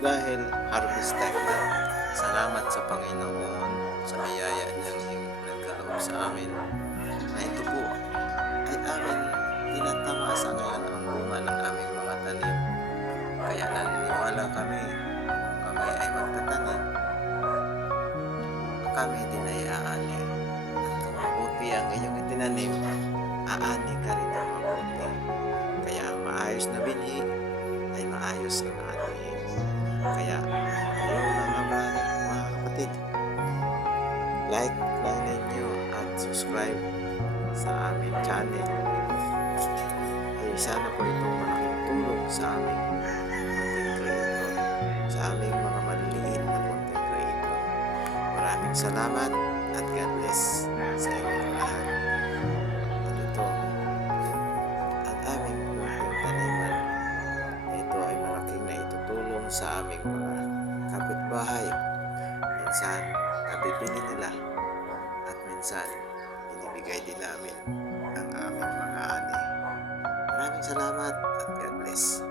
dahil harvest time na. Salamat sa Panginoon sa biyaya niyang nagkaloob sa amin na ito po ay amin tinatamasa ngayon ang bunga ng aming mga tanim. Kaya naniniwala kami kung kami ay magtatanim, kami din ay aani. At kung mabuti ang iyong itinanim, aani ka rin ng mabuti. Kaya ang maayos na binhi ay maayos ang ani. Kaya kayo mga kapatid, like lang ninyo at subscribe sa aming channel. Ay sana po itong malaking tulong sa aming content creator, sa aming mga maliliit na content creator. Maraming salamat at God bless sa inyong lahat. At ito, ang aming munting taniman na ito ay malaking na itutulong sa aming mga kapitbahay. Minsan, nabibili nila at minsan, binibigay din namin ang aming mga ani. Maraming salamat at God bless.